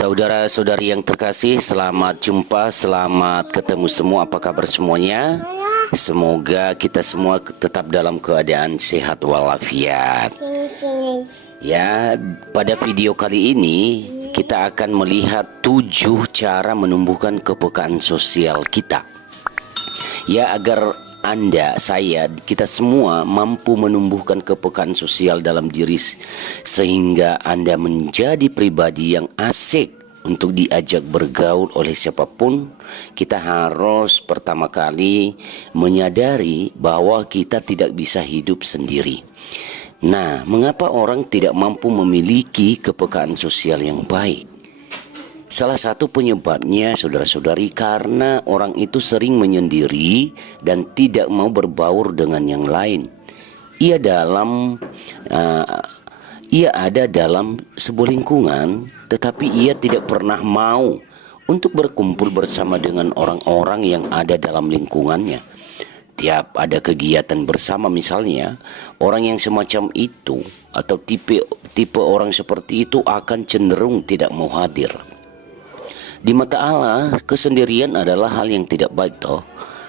Saudara-saudari yang terkasih, selamat jumpa, selamat ketemu semua. Apa kabar semuanya? Semoga kita semua tetap dalam keadaan sehat walafiat. Ya, pada video kali ini kita akan melihat 7 cara menumbuhkan kepekaan sosial kita. Ya, agar Anda, saya, kita semua mampu menumbuhkan kepekaan sosial dalam diri sehingga Anda menjadi pribadi yang asik untuk diajak bergaul oleh siapapun. Kita harus pertama kali menyadari bahwa kita tidak bisa hidup sendiri. Nah, mengapa orang tidak mampu memiliki kepekaan sosial yang baik? Salah satu penyebabnya, saudara-saudari, karena orang itu sering menyendiri dan tidak mau berbaur dengan yang lain. Ia ada dalam sebuah lingkungan, tetapi ia tidak pernah mau untuk berkumpul bersama dengan orang-orang yang ada dalam lingkungannya. Tiap ada kegiatan bersama misalnya, orang yang semacam itu atau tipe orang seperti itu akan cenderung tidak mau hadir. Di mata Allah, kesendirian adalah hal yang tidak baik toh.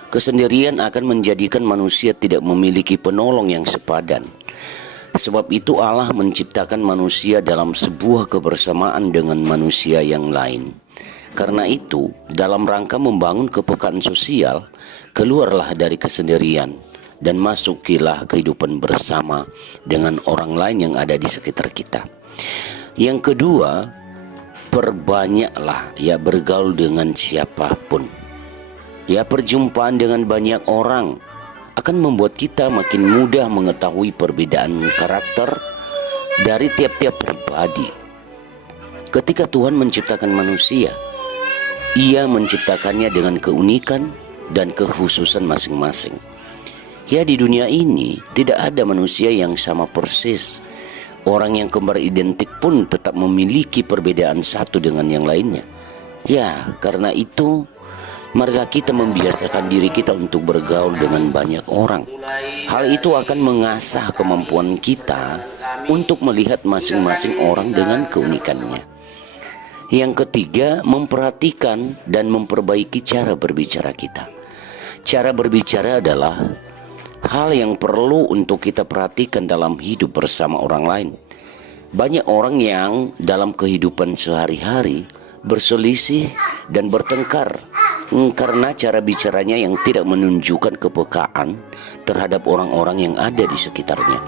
Kesendirian akan menjadikan manusia tidak memiliki penolong yang sepadan. Sebab itu Allah menciptakan manusia dalam sebuah kebersamaan dengan manusia yang lain. Karena itu, dalam rangka membangun kepekaan sosial, keluarlah dari kesendirian dan masukilah kehidupan bersama dengan orang lain yang ada di sekitar kita. Yang kedua, perbanyaklah bergaul dengan siapapun. Perjumpaan dengan banyak orang akan membuat kita makin mudah mengetahui perbedaan karakter dari tiap-tiap pribadi. Ketika Tuhan menciptakan manusia, Ia menciptakannya dengan keunikan dan kekhususan masing-masing. Di dunia ini tidak ada manusia yang sama persis. Orang yang kembar identik pun tetap memiliki perbedaan satu dengan yang lainnya. Karena itu marilah kita membiasakan diri kita untuk bergaul dengan banyak orang. Hal itu akan mengasah kemampuan kita untuk melihat masing-masing orang dengan keunikannya. Yang ketiga, memperhatikan dan memperbaiki cara berbicara kita. Cara berbicara adalah hal yang perlu untuk kita perhatikan dalam hidup bersama orang lain. Banyak orang yang dalam kehidupan sehari-hari berselisih dan bertengkar karena cara bicaranya yang tidak menunjukkan kepekaan terhadap orang-orang yang ada di sekitarnya.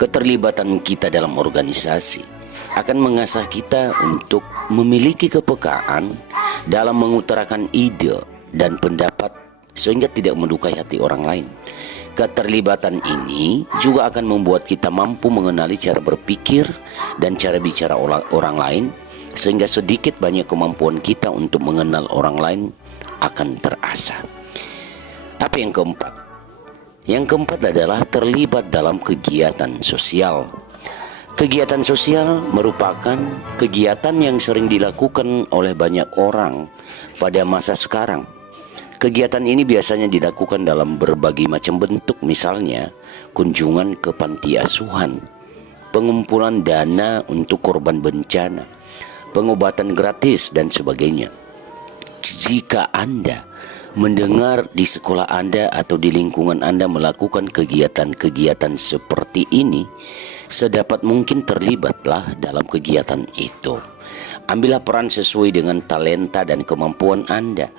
Keterlibatan kita dalam organisasi akan mengasah kita untuk memiliki kepekaan dalam mengutarakan ide dan pendapat sehingga tidak melukai hati orang lain. Keterlibatan ini juga akan membuat kita mampu mengenali cara berpikir dan cara bicara orang lain, sehingga sedikit banyak kemampuan kita untuk mengenal orang lain akan terasah. Apa yang keempat? Yang keempat adalah terlibat dalam kegiatan sosial. Kegiatan sosial merupakan kegiatan yang sering dilakukan oleh banyak orang pada masa sekarang. Kegiatan ini biasanya dilakukan dalam berbagai macam bentuk, misalnya kunjungan ke panti asuhan, pengumpulan dana untuk korban bencana, pengobatan gratis, dan sebagainya. Jika Anda mendengar di sekolah Anda atau di lingkungan Anda melakukan kegiatan-kegiatan seperti ini, sedapat mungkin terlibatlah dalam kegiatan itu. Ambillah peran sesuai dengan talenta dan kemampuan Anda.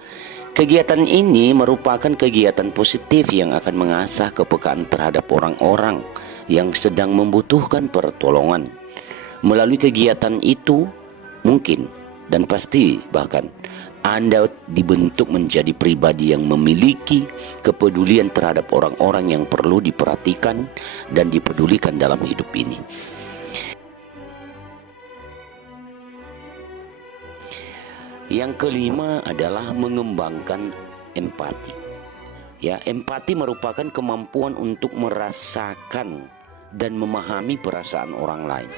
Kegiatan ini merupakan kegiatan positif yang akan mengasah kepekaan terhadap orang-orang yang sedang membutuhkan pertolongan. Melalui kegiatan itu, mungkin dan pasti bahkan Anda dibentuk menjadi pribadi yang memiliki kepedulian terhadap orang-orang yang perlu diperhatikan dan dipedulikan dalam hidup ini. Yang kelima adalah mengembangkan empati. Empati merupakan kemampuan untuk merasakan dan memahami perasaan orang lain.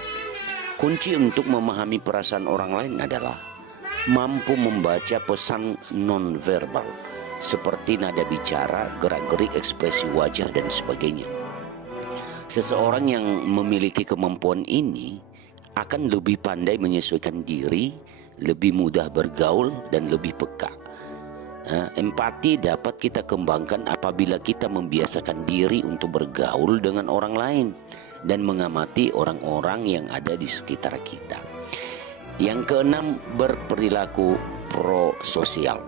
Kunci untuk memahami perasaan orang lain adalah mampu membaca pesan nonverbal seperti nada bicara, gerak-gerik, ekspresi wajah, dan sebagainya. Seseorang yang memiliki kemampuan ini akan lebih pandai menyesuaikan diri, lebih mudah bergaul, dan lebih peka. Empati dapat kita kembangkan apabila kita membiasakan diri untuk bergaul dengan orang lain dan mengamati orang-orang yang ada di sekitar kita. Yang keenam, berperilaku prososial.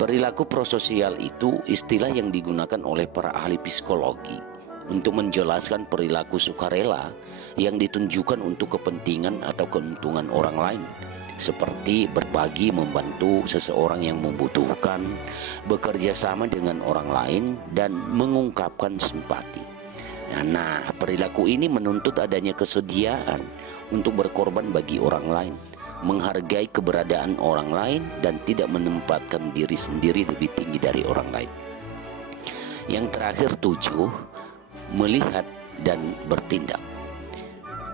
Perilaku prososial itu istilah yang digunakan oleh para ahli psikologi untuk menjelaskan perilaku sukarela yang ditunjukkan untuk kepentingan atau keuntungan orang lain, seperti berbagi, membantu seseorang yang membutuhkan, bekerja sama dengan orang lain, dan mengungkapkan simpati. Nah, perilaku ini menuntut adanya kesediaan untuk berkorban bagi orang lain, menghargai keberadaan orang lain, dan tidak menempatkan diri sendiri lebih tinggi dari orang lain. Yang terakhir, 7, melihat dan bertindak.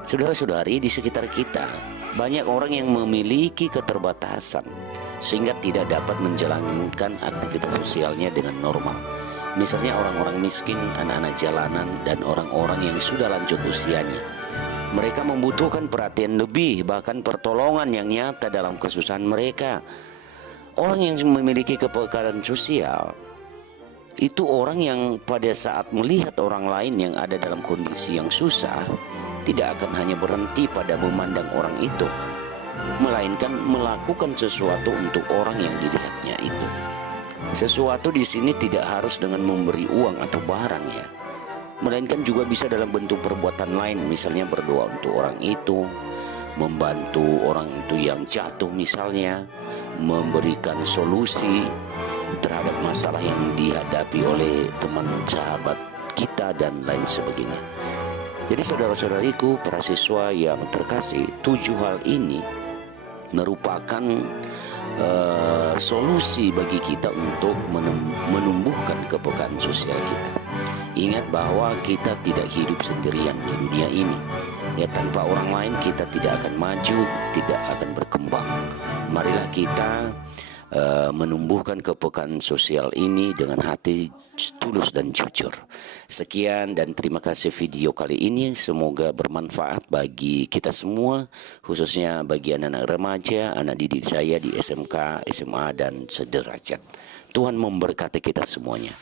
Saudara-saudari, di sekitar kita banyak orang yang memiliki keterbatasan sehingga tidak dapat menjalankan aktivitas sosialnya dengan normal. Misalnya orang-orang miskin, anak-anak jalanan, dan orang-orang yang sudah lanjut usianya. Mereka membutuhkan perhatian lebih, bahkan pertolongan yang nyata dalam kesusahan mereka. Orang yang memiliki kepekaan sosial itu orang yang pada saat melihat orang lain yang ada dalam kondisi yang susah, tidak akan hanya berhenti pada memandang orang itu, melainkan melakukan sesuatu untuk orang yang dilihatnya itu. Sesuatu di sini tidak harus dengan memberi uang atau barang ya, melainkan juga bisa dalam bentuk perbuatan lain, misalnya berdoa untuk orang itu, membantu orang itu yang jatuh misalnya, memberikan solusi terhadap masalah yang dihadapi oleh teman sahabat kita, dan lain sebagainya. Jadi saudara-saudariku, para siswa yang terkasih, 7 hal ini merupakan solusi bagi kita untuk menumbuhkan kepekaan sosial kita. Ingat bahwa kita tidak hidup sendirian di dunia ini. Ya, tanpa orang lain kita tidak akan maju, tidak akan berkembang. Marilah kita menumbuhkan kepekaan sosial ini dengan hati tulus dan jujur. Sekian dan terima kasih video kali ini. Semoga bermanfaat bagi kita semua, khususnya bagi anak-anak remaja, anak didik saya di SMK, SMA, dan sederajat. Tuhan memberkati kita semuanya.